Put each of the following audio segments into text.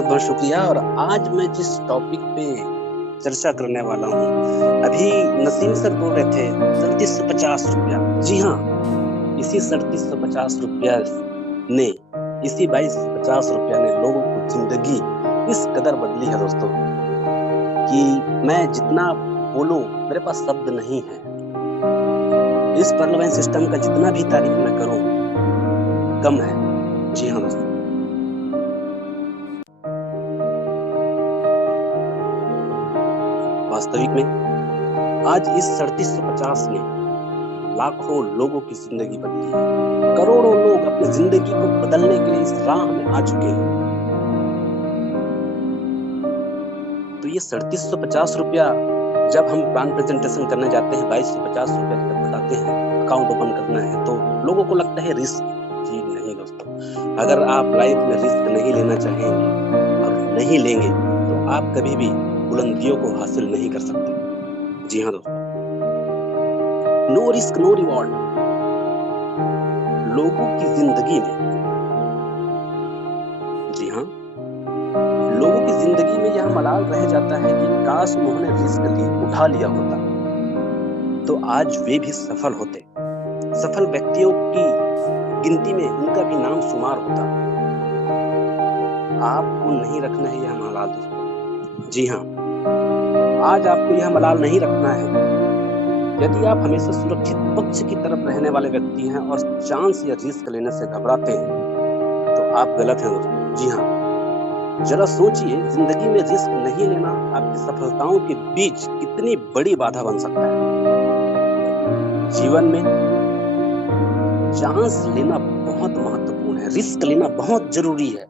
बहुत बहुत शुक्रिया। और आज मैं जिस टॉपिक पे चर्चा करने वाला हूँ, अभी नसीम सर बोल रहे थे 3750 रुपया। जी हाँ, इसी 3750 रुपया ने, इसी 2250 रुपया ने लोगों की जिंदगी इस कदर बदली है दोस्तों कि मैं जितना बोलूं मेरे पास शब्द नहीं है। इस परिवहन सिस्टम का जितना भी तारीफ मैं करूं कम है। जी हाँ दोस्तों, वास्तविक में आज इस 3750 ने लाखों लोगों की जिंदगी बदली है। करोड़ों लोग अपनी जिंदगी को बदलने के लिए इस राह में आ चुके हैं। तो ये 3750 रुपया जब हम प्लान प्रेजेंटेशन करने जाते हैं, 2250 रुपया जब बताते हैं अकाउंट ओपन करना है, तो लोगों को लगता है रिस्क। जी नहीं दोस्तों, अगर आप लाइफ में रिस्क नहीं लेना चाहेंगे और नहीं लेंगे तो आप कभी भी बुलंदियों को हासिल नहीं कर सकते। जी हाँ दोस्तों, नो रिस्क नो रिवॉर्ड। लोगों की जिंदगी में, जी हाँ, लोगों की जिंदगी में यह मलाल रह जाता है कि काश उन्होंने रिस्क उठा लिया होता तो आज वे भी सफल होते। सफल व्यक्तियों की गिनती में उनका भी नाम शुमार होता। आपको नहीं रखना है यह मलाल दोस्तों। जी हाँ, आज आपको यह मलाल नहीं रखना है। यदि आप हमेशा सुरक्षित पक्ष की तरफ रहने वाले व्यक्ति हैं और चांस या रिस्क लेने से घबराते हैं तो आप गलत हैं दोस्तों। जी हाँ, जरा सोचिए, जिंदगी में रिस्क नहीं लेना आपकी सफलताओं के बीच कितनी बड़ी बाधा बन सकता है। जीवन में चांस लेना बहुत महत्वपूर्ण है, रिस्क लेना बहुत जरूरी है।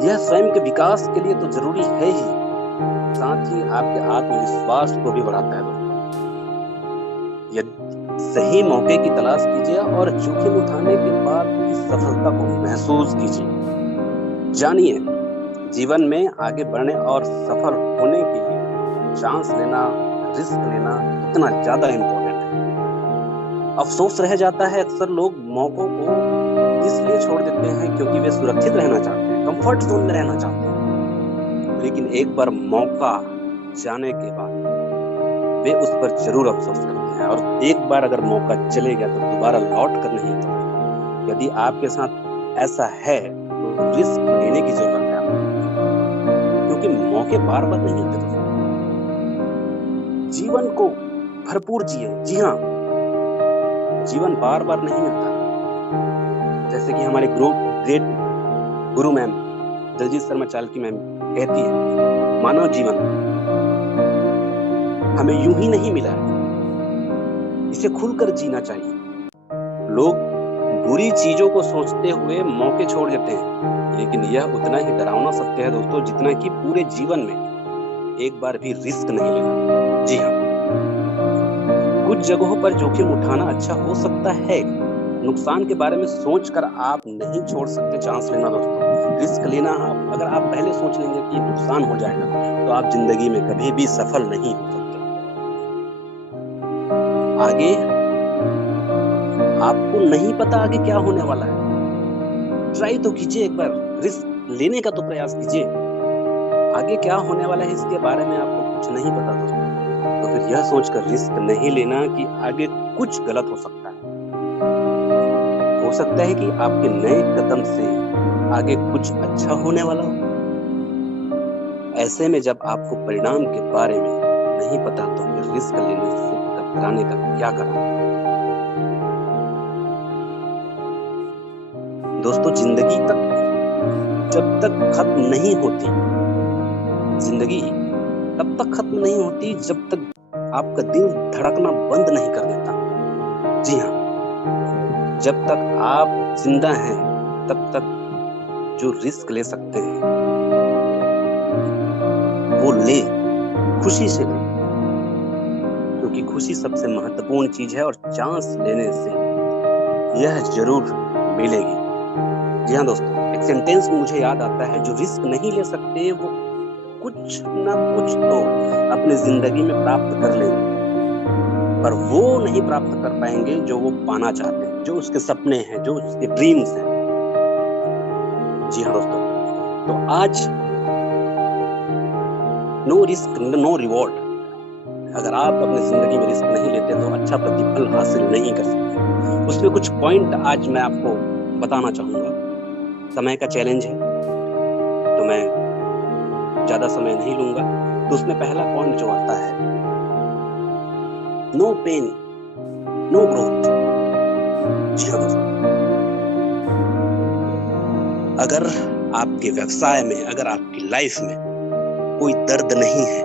यह स्वयं के विकास के लिए तो जरूरी है ही, साथ ही आपके आत्मविश्वास को भी बढ़ाता है दोस्तों। सही मौके की तलाश कीजिए और जोखिम उठाने के बाद की सफलता को महसूस कीजिए। जानिए, जीवन में आगे बढ़ने और सफल होने के लिए चांस लेना, रिस्क लेना कितना ज्यादा इम्पोर्टेंट है। अफसोस रह जाता है, अक्सर लोग मौकों को इसलिए छोड़ देते हैं क्योंकि वे सुरक्षित रहना चाहते हैं, कंफर्ट जोन में रहना चाहते हैं। लेकिन एक बार मौका जाने के बाद वे उस पर जरूर अफसोस करते हैं, और एक बार अगर मौका चले गया तो दोबारा लौट कर नहीं आता। यदि आपके साथ ऐसा है तो रिस्क लेने की जरूरत है आपको, क्योंकि मौके बार बार नहीं आते दोस्तों। जीवन को भरपूर जिए। जी हाँ, जीवन बार बार नहीं मिलता। जैसे कि हमारे ग्रेट गुरु मैम दलजीत शर्मा चालकी मैम कहती है, मानव जीवन हमें यूं ही नहीं मिला है, इसे खुलकर जीना चाहिए। लोग बुरी चीजों को सोचते हुए मौके छोड़ देते हैं, लेकिन यह उतना ही डरावना सत्य है दोस्तों जितना कि पूरे जीवन में एक बार भी रिस्क नहीं लेना। जी हाँ, कुछ जगहों पर जोखिम उठाना अच्छा हो सकता है, नुकसान के बारे में सोचकर आप नहीं छोड़ सकते चांस लेना दोस्तों। रिस्क लेना, अगर आप पहले सोच लेंगे कि नुकसान हो जाएगा तो आप जिंदगी में कभी भी सफल नहीं हो सकते। आगे आपको नहीं पता आगे क्या होने वाला है, ट्राई तो कीजिए, एक बार रिस्क लेने का तो प्रयास कीजिए। आगे क्या होने वाला है इसके बारे में आपको कुछ नहीं पता दोस्तों, तो फिर यह सोचकर रिस्क नहीं लेना कि आगे कुछ गलत हो सकता है। हो सकता है कि आपके नए कदम से आगे कुछ अच्छा होने वाला हो। ऐसे में जब आपको परिणाम के बारे में नहीं पता तो फिर रिस्क लेने से कतराने का क्या करना। दोस्तों, जिंदगी तक जब तक खत्म नहीं होती, जिंदगी तब तक खत्म नहीं होती जब तक आपका दिल धड़कना बंद नहीं कर देता। जी हाँ, जब तक आप जिंदा हैं तब तक जो रिस्क ले सकते हैं वो ले, खुशी से ले, क्योंकि खुशी सबसे महत्वपूर्ण चीज है और चांस लेने से यह जरूर मिलेगी। जी हाँ दोस्तों, एक सेंटेंस मुझे याद आता है, जो रिस्क नहीं ले सकते वो कुछ ना कुछ तो अपनी जिंदगी में प्राप्त कर लेंगे, पर वो नहीं प्राप्त कर पाएंगे जो वो पाना चाहते हैं, जो उसके सपने हैं, जो उसके ड्रीम्स हैं। जी हाँ दोस्तों, तो आज नो रिस्क नो रिवॉर्ड, अगर आप अपनी जिंदगी में रिस्क नहीं लेते तो अच्छा प्रतिफल हासिल नहीं कर सकते। उसमें कुछ पॉइंट आज मैं आपको बताना चाहूंगा। समय का चैलेंज है तो मैं ज्यादा समय नहीं लूंगा। तो उसमें पहला पॉइंट जो आता है, नो पेन नो ग्रोथ। जी हाँ दोस्तों, अगर आपके व्यवसाय में, अगर आपकी लाइफ में कोई दर्द नहीं है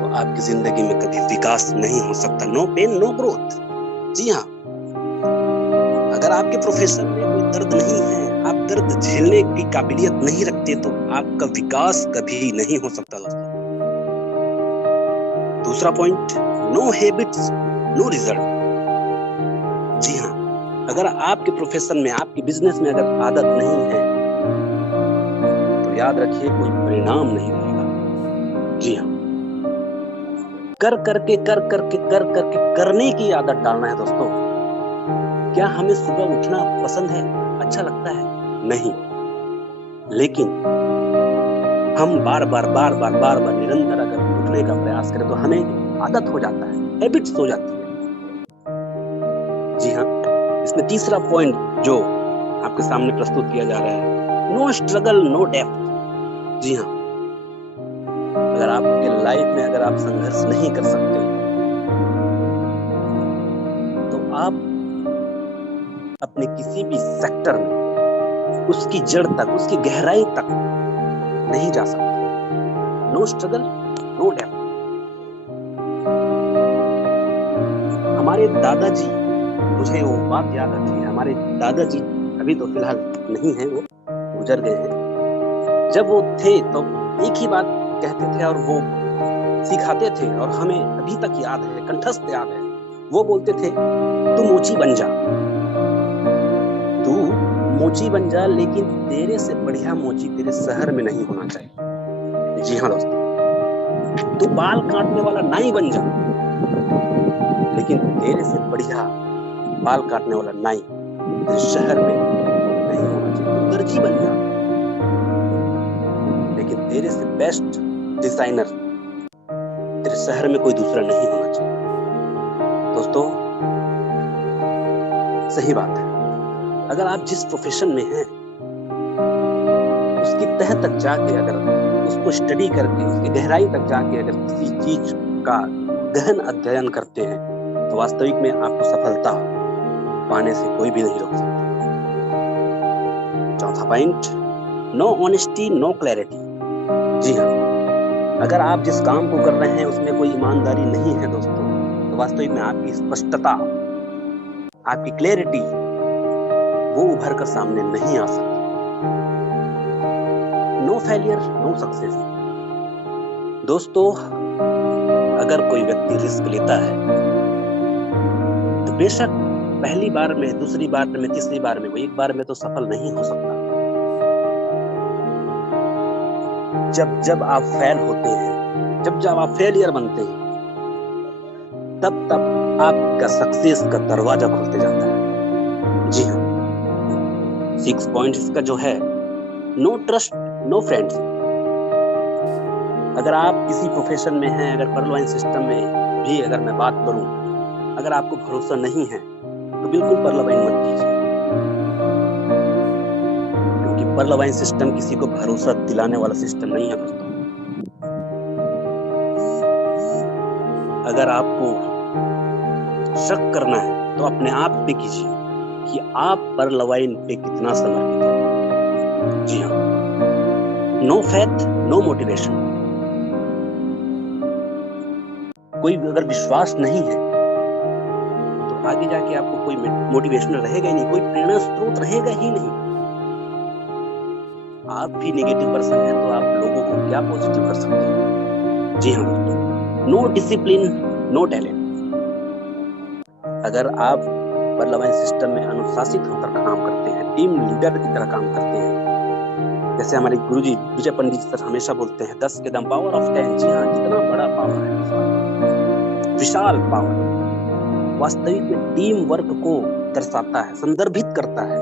तो आपकी जिंदगी में कभी विकास नहीं हो सकता। No pain no growth. जी हाँ, अगर आपके प्रोफेशन में कोई दर्द नहीं है, आप दर्द झेलने की काबिलियत नहीं रखते तो आपका विकास कभी नहीं हो सकता दोस्तों। दूसरा point, no habits no result. जी हाँ, अगर आपके प्रोफेशन में, आपके बिजनेस में अगर आदत नहीं है तो याद रखिए कोई परिणाम नहीं रहेगा। जी हाँ, कर करके करने की आदत डालना है दोस्तों। क्या हमें सुबह उठना पसंद है, अच्छा लगता है? नहीं, लेकिन हम बार बार निरंतर अगर उठने का प्रयास करें तो हमें आदत हो जाता है, हैबिट्स हो जाती है। जी हाँ, इसमें तीसरा पॉइंट जो आपके सामने प्रस्तुत किया जा रहा है, नो स्ट्रगल नो डेप्थ। जी हाँ, अगर आपके लाइफ में अगर आप संघर्ष नहीं कर सकते तो आप अपने किसी भी सेक्टर में उसकी जड़ तक, उसकी गहराई तक नहीं जा सकते। No struggle no depth. हमारे दादाजी, मुझे वो बात याद आती है, हमारे दादाजी अभी तो फिलहाल नहीं है, वो गुजर गए हैं। जब वो थे तो एक ही बात कहते थे और वो सिखाते थे और हमें अभी तक याद है, कंठस्थ याद है। वो बोलते थे, तू मोची बन जा, तू मोची बन जा, लेकिन तेरे से बढ़िया मोची तेरे शहर में नहीं होना चाहिए। जी हाँ दोस्तों, तू बाल काटने वाला नाई बन जा, लेकिन तेरे से बढ़िया बाल काटने वाला नाई तेरे शहर में नहीं होना चाहिए। तू दर्जी बन जा, लेकिन तेरे से बेस्ट डिजाइनर तेरे शहर में कोई दूसरा नहीं होना चाहिए। दोस्तों, सही बात है। अगर आप जिस प्रोफेशन में हैं उसकी तह तक जाके, अगर उसको स्टडी करके, उसकी गहराई तक जाके अगर किसी चीज का गहन अध्ययन करते हैं तो वास्तविक में आपको सफलता पाने से कोई भी नहीं रोक सकता। चौथा point, no honesty no clarity. जी हाँ, अगर आप जिस काम को कर रहे हैं उसमें कोई ईमानदारी नहीं है दोस्तों, तो वास्तविक में आपकी स्पष्टता, आपकी क्लैरिटी वो उभर कर सामने नहीं आ सकती। No failure no success. दोस्तों, अगर कोई व्यक्ति रिस्क लेता है तो बेशक पहली बार में, दूसरी बार में, तीसरी बार में, वो एक बार में तो सफल नहीं हो सकता। जब आप फेल होते हैं, जब आप फेलियर बनते हैं, तब आपका सक्सेस का दरवाजा खुलते जाता है। जी हाँ, 6 पॉइंट इसका जो है, नो ट्रस्ट नो फ्रेंड्स। अगर आप किसी प्रोफेशन में हैं, अगर पर्ल सिस्टम में भी अगर मैं बात करूं, अगर आपको भरोसा नहीं है तो बिल्कुल पर्ल मत कीजिए, क्योंकि पर्ल सिस्टम किसी को भरोसा दिलाने वाला सिस्टम नहीं है दोस्तों। अगर आपको शक करना है तो अपने आप पे कीजिए कि आप पर्ल पे कितना समर्पित हैं। जी हाँ, नो फेथ नो मोटिवेशन। कोई अगर विश्वास नहीं है तो आगे जाके आपको कोई मोटिवेशन रहेगा ही नहीं, कोई प्रेरणा स्रोत रहेगा ही नहीं। आप भी नेगेटिव पर्सन है तो आप लोगों को क्या पॉजिटिव कर सकते हैं। जी हाँ दोस्तों, नो डिसिप्लिन नो टैलेंट। अगर आप पर्ल सिस्टम में अनुशासित होकर काम करते हैं, टीम लीडर की तरह काम करते हैं, जैसे हमारे गुरुजी विजय पंडित सर हमेशा बोलते हैं, 10 के दम पावर ऑफ 10। जी हाँ, कितना बड़ा पावर है, विशाल पावर। वास्तविक में टीम वर्क को दर्शाता है, संदर्भित करता है।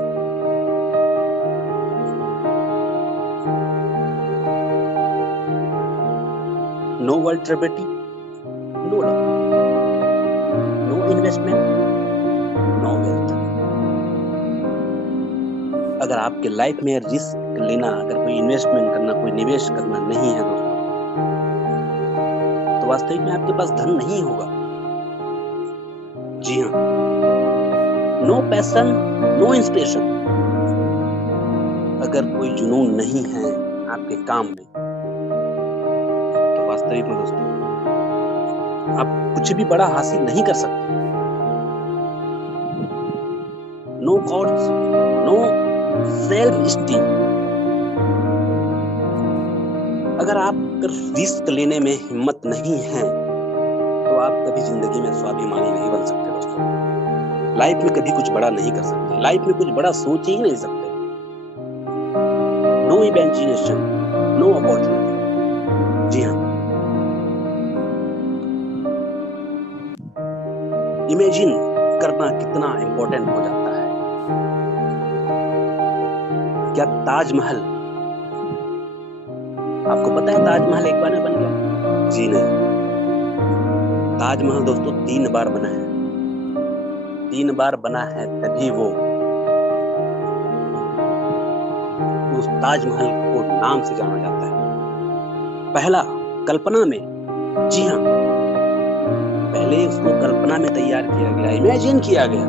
No vulnerability, no love, no investment, no wealth. अगर आपके लाइफ में रिस्क लेना, अगर कोई इन्वेस्टमेंट करना, कोई निवेश करना नहीं है दोस्तों, तो वास्तविक में आपके पास धन नहीं होगा। जी हाँ, नो पैशन, नो इंस्पिरेशन। अगर कोई जुनून नहीं है आपके काम में, तो वास्तविक में दोस्तों आप कुछ भी बड़ा हासिल नहीं कर सकते। No gods, no self esteem. अगर आप रिस्क लेने में हिम्मत नहीं है, तो आप कभी जिंदगी में स्वाभिमानी नहीं बन सकते दोस्तों। लाइफ में कभी कुछ बड़ा नहीं कर सकते, लाइफ में कुछ बड़ा सोच ही नहीं सकते। No imagination, no opportunity. जी हाँ, इमेजिन करना कितना इंपॉर्टेंट हो जाता है। क्या ताजमहल, आपको पता है ताजमहल एक बार में बन गया? जी नहीं, ताजमहल दोस्तों 3 बार बना है। 3 बार बना है, तभी वो उस ताजमहल को नाम से जाना जाता है। पहला कल्पना में, जी हाँ, पहले उसको कल्पना में तैयार किया गया, इमेजिन किया गया,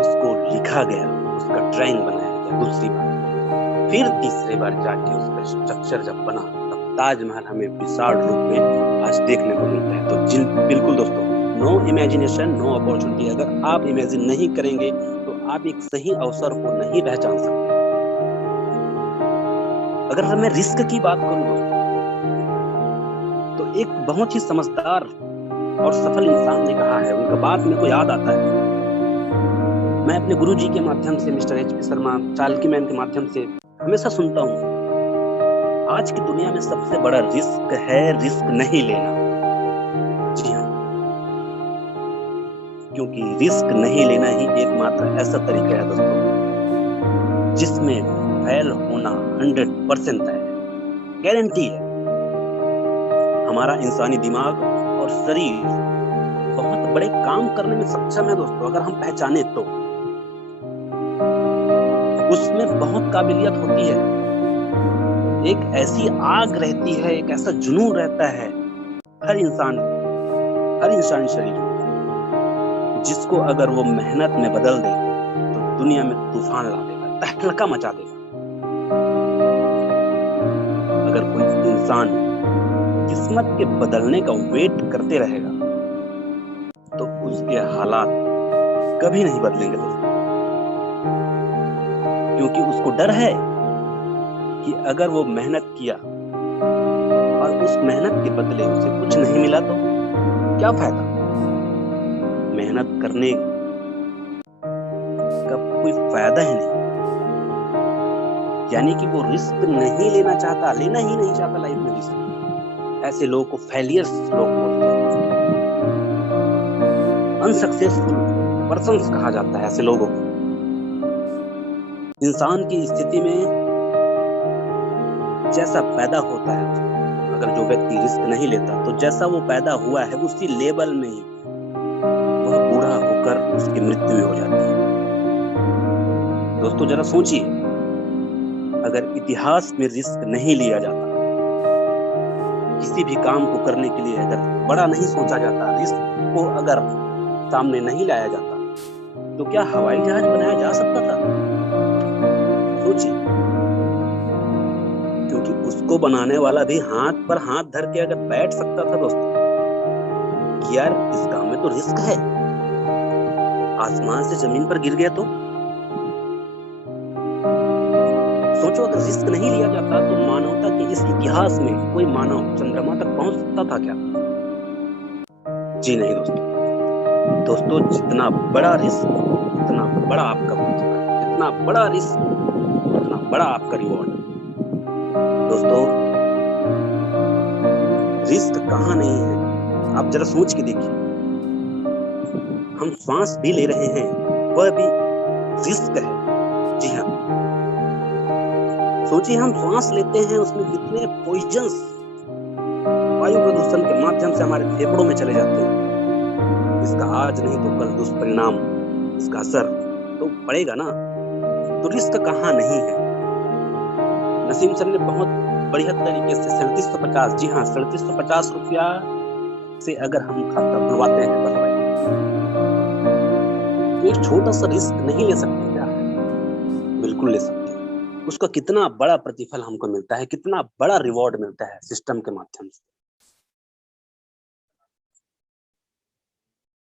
उसको लिखा गया, उसका ड्राइंग बनाया गया दूसरी बार, फिर तीसरी बार जाके उसका स्ट्रक्चर जब बना, तब ताजमहल हमें विशाल रूप में आज देखने को मिलता है। तो बिल्कुल दोस्तों, नो इमेजिनेशन, नो अपॉर्चुनिटी। अगर आप इमेजिन नहीं करेंगे तो आप एक सही अवसर को नहीं पहचान सकते। अगर मैं रिस्क की बात करूं दोस्तों, तो एक बहुत ही समझदार और सफल इंसान ने कहा है, उनका बात मेरे को याद आता है। मैं अपने गुरुजी के माध्यम से, मिस्टर HP शर्मा, चालकी मैन के माध्यम से हमेशा सुनता हूँ, आज की दुनिया में सबसे बड़ा रिस्क है रिस्क नहीं लेना। जी हाँ, क्योंकि रिस्क नहीं लेना ही एकमात्र ऐसा तरीका है दोस्तों जिसमें फेल होना 100% है, गारंटी है। हमारा इंसानी दिमाग और शरीर बहुत बड़े काम करने में सक्षम है दोस्तों, अगर हम पहचाने तो। उसमें बहुत काबिलियत होती है, एक ऐसी आग रहती है, एक ऐसा जुनून रहता है हर इंसानी शरीर में, जिसको अगर वो मेहनत में बदल दे तो दुनिया में तूफान ला देगा, तहलका मचा देगा। अगर कोई इंसान किस्मत के बदलने का वेट करते रहेगा तो उसके हालात कभी नहीं बदलेंगे दोस्तों, क्योंकि उसको डर है कि अगर वो मेहनत किया और उस मेहनत के बदले उसे कुछ नहीं मिला तो क्या फायदा। मेहनत करने का कोई फायदा ही नहीं, यानी कि वो रिस्क नहीं लेना चाहता, लेना ही नहीं चाहता लाइफ में रिस्क। ऐसे लोगों को फेलियर्स लोग बोलते हैं, अनसक्सेसफुल पर्सन्स कहा जाता है ऐसे लोगों को। इंसान की स्थिति में जैसा पैदा होता है, अगर जो व्यक्ति रिस्क नहीं लेता तो जैसा वो पैदा हुआ है उसी लेवल में ही वह बूढ़ा होकर उसकी मृत्यु हो जाती है। दोस्तों जरा सोचिए, अगर इतिहास में रिस्क नहीं लिया जाता, किसी भी काम को करने के लिए अगर बड़ा नहीं सोचा जाता, रिस्क को अगर सामने नहीं लाया जाता, तो क्या हवाई जहाज बनाया जा सकता था? सोचिए, क्योंकि उसको बनाने वाला भी हाथ पर हाथ धर के अगर बैठ सकता था दोस्तों कि यार इस काम में तो रिस्क है, आसमान से जमीन पर गिर गया तो सोचो, अगर रिस्क नहीं लिया जाता तो मानवता के इस इतिहास में कोई मानव चंद्रमा तक पहुंच सकता था क्या? जी नहीं दोस्तों, जितना बड़ा रिस्क उतना बड़ा आपका प्रतिफल, जितना बड़ा रिस्क उतना बड़ा आपका रिवॉर्ड। दोस्तों रिस्क कहाँ नहीं है, आप जरा सोच के देखिए। हम श्वास भी ले रहे हैं, वह भी रिस्क है। जी हाँ, सोचिए हम श्वास लेते हैं, उसमें कितने पॉइजन्स वायु प्रदूषण के माध्यम से हमारे फेफड़ों में चले जाते हैं। इसका आज नहीं तो कल दुष्परिणाम, इसका असर तो पड़ेगा ना। तो रिस्क कहाँ नहीं है। नसीम सर ने बहुत बढ़िया तरीके से 3750, जी हाँ 3750 रुपया से अगर हम खाता खुलवाते हैं तो एक छोटा सा रिस्क नहीं ले सकते क्या? बिल्कुल ले सकते हैं। उसका कितना बड़ा प्रतिफल हमको मिलता है, कितना बड़ा रिवॉर्ड मिलता है सिस्टम के माध्यम से।